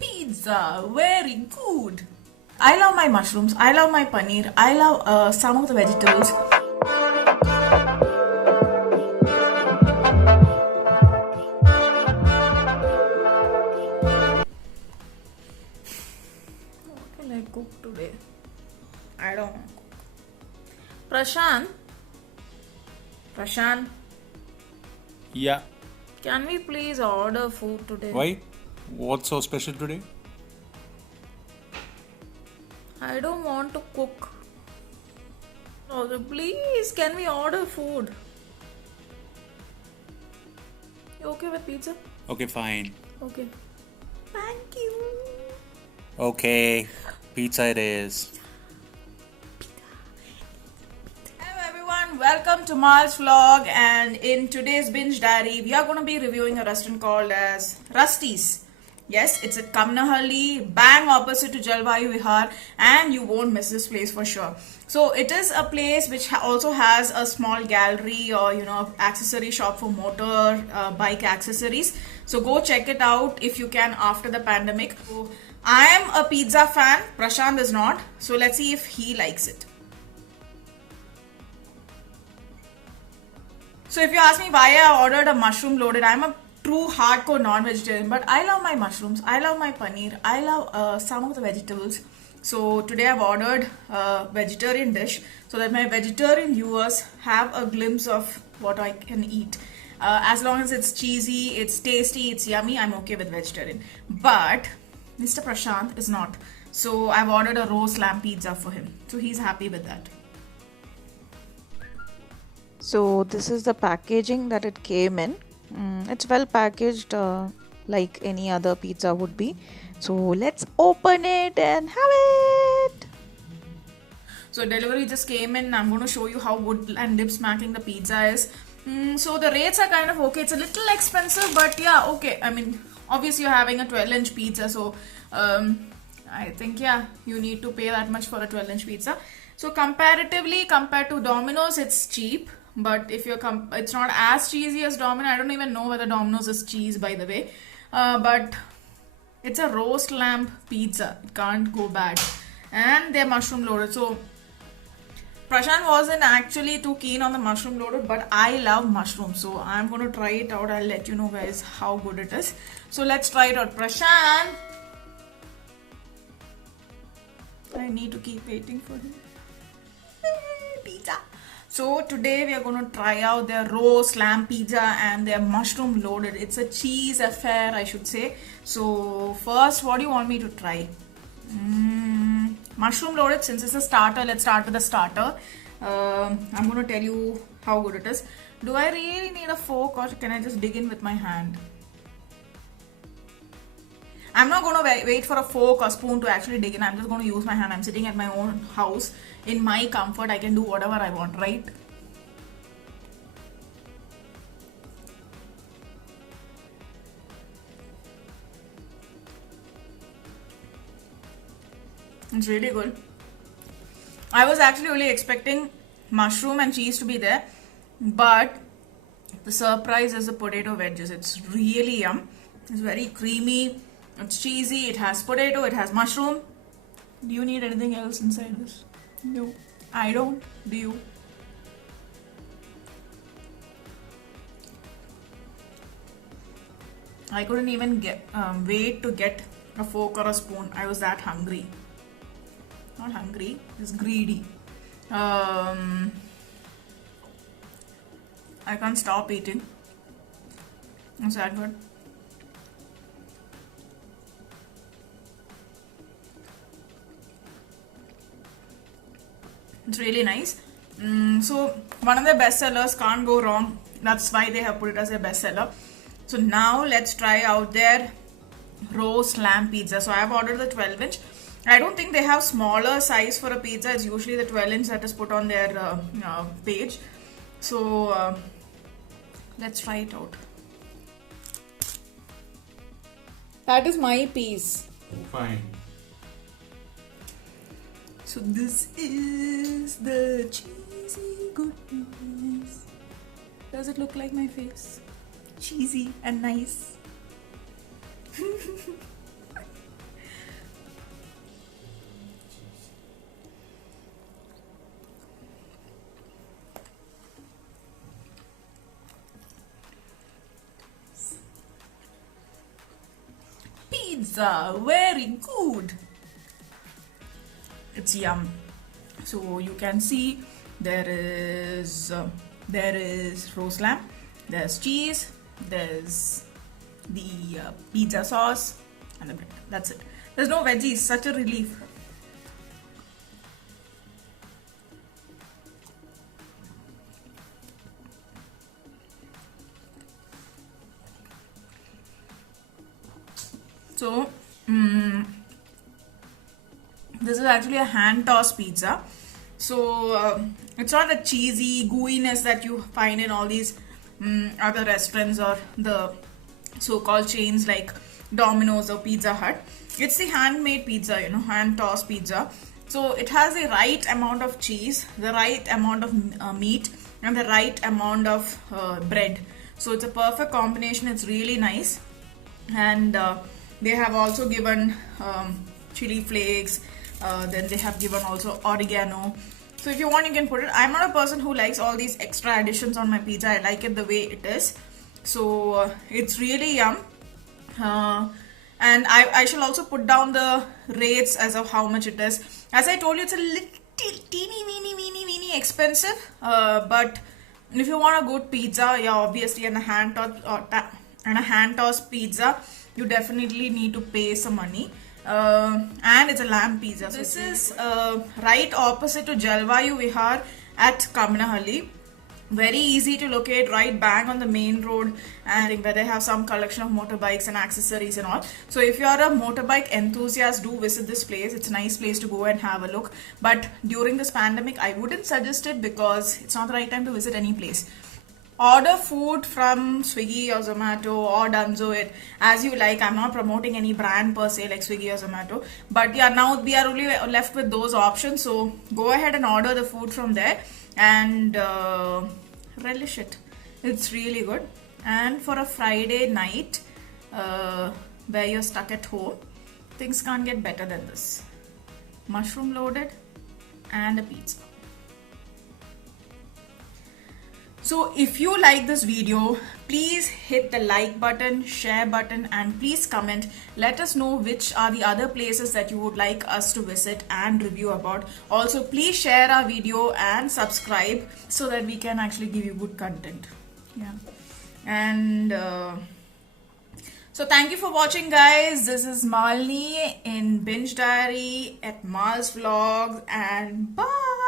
Pizza, very good. I love my mushrooms, I love my paneer, I love some of the vegetables. What will I cook today? I don't know. Prashant, Yeah. can we please order food today? Why? What's so special today? I don't want to cook. Oh, please, can we order food? You okay with pizza? Okay, fine. Okay. Thank you. Okay, pizza it is. Hello everyone, welcome to Mal's vlog, and in today's binge diary we are going to be reviewing a restaurant called as Rusty's. Yes, it's at Kamnahalli, bang opposite to Jalvayu Vihar, and you won't miss this place for sure. So it is a place which also has a small gallery or accessory shop for motor bike accessories. So go check it out if you can after the pandemic. So, I am a pizza fan, Prashant is not. So let's see if he likes it. So if you ask me why I ordered a mushroom loaded, I'm a true hardcore non-vegetarian, but I love my mushrooms, I love my paneer, I love some of the vegetables. So today I've ordered a vegetarian dish so that my vegetarian viewers have a glimpse of what I can eat. As long as it's cheesy, it's tasty, it's yummy, I'm okay with vegetarian. But Mr. Prashant is not. So I've ordered a roast lamb pizza for him. So he's happy with that. So this is the packaging that it came in. It's well packaged like any other pizza would be. So let's open it and have it. So delivery just came in. I'm going to show you how good and lip smacking the pizza is. So the rates are kind of okay. It's a little expensive, but yeah, okay. I mean, obviously you're having a 12-inch pizza, so I think yeah, you need to pay that much for a 12-inch pizza. So comparatively, compared to Domino's, it's cheap. But if you're it's not as cheesy as Domino. I don't even know whether Domino's is cheese, by the way. But it's a roast lamb pizza. It can't go bad. And they're mushroom loaded. So Prashant wasn't actually too keen on the mushroom loaded, but I love mushrooms. So I'm going to try it out. I'll let you know guys how good it is. So let's try it out. Prashant! I need to keep waiting for him. Pizza! So today we are going to try out their roast lamb pizza and their mushroom loaded. It's a cheese affair, I should say. So first, what do you want me to try? Mushroom loaded, since it's a starter, let's start with the starter. I'm going to tell you how good it is. Do I really need a fork or can I just dig in with my hand? I'm not going to wait for a fork or spoon to actually dig in. I'm just going to use my hand. I'm sitting at my own house. In my comfort, I can do whatever I want, right? It's really good. I was actually really expecting mushroom and cheese to be there, but the surprise is the potato wedges. It's really yum. It's very creamy. It's cheesy. It has potato. It has mushroom. Do you need anything else inside this? No, I don't. Do you? I couldn't even wait to get a fork or a spoon. I was that hungry. Not hungry, just greedy. I can't stop eating. It's that good. It's really nice. So one of their best sellers, can't go wrong. That's why they have put it as their best seller. So now let's try out their roast lamb pizza. So I have ordered the 12-inch. I don't think they have smaller size for a pizza. It's usually the 12-inch that is put on their page. So let's try it out. That is my piece. Fine. So this is the cheesy goodness. Does it look like my face? Cheesy and nice. pizza. Very good. It's yum. So you can see there is roast lamb, there's cheese, there's the pizza sauce and the bread. That's it. There's no veggies. Such a relief. So this is actually a hand tossed pizza. So it's not the cheesy gooiness that you find in all these other restaurants or the so-called chains like Domino's or Pizza Hut. It's the handmade pizza, hand tossed pizza. So it has the right amount of cheese, the right amount of meat, and the right amount of bread. So it's a perfect combination. It's really nice. And they have also given chili flakes. Then they have given also oregano. So if you want, you can put it. I'm not a person who likes all these extra additions on my pizza. I like it the way it is. So it's really yum. And I shall also put down the rates as of how much it is. As I told you, it's a little weeny expensive. But if you want a good pizza, yeah, obviously, and a hand tossed pizza, you definitely need to pay some money. And it's a lamb pizza. So this is right opposite to Jalvayu Vihar at Kamnahalli. Very easy to locate, right bang on the main road, and where they have some collection of motorbikes and accessories and all. So if you are a motorbike enthusiast, do visit this place. It's a nice place to go and have a look. But during this pandemic, I wouldn't suggest it because it's not the right time to visit any place. Order food from Swiggy or Zomato or Dunzo it as you like. I'm not promoting any brand per se like Swiggy or Zomato. But yeah, now we are only left with those options. So go ahead and order the food from there and relish it. It's really good. And for a Friday night where you're stuck at home, things can't get better than this. Mushroom loaded and a pizza. So if you like this video, please hit the like button, share button, and please comment. Let us know which are the other places that you would like us to visit and review about. Also, please share our video and subscribe so that we can actually give you good content. Yeah. And so thank you for watching, guys. This is Malini in Binge Diary at Mal's Vlogs, and bye.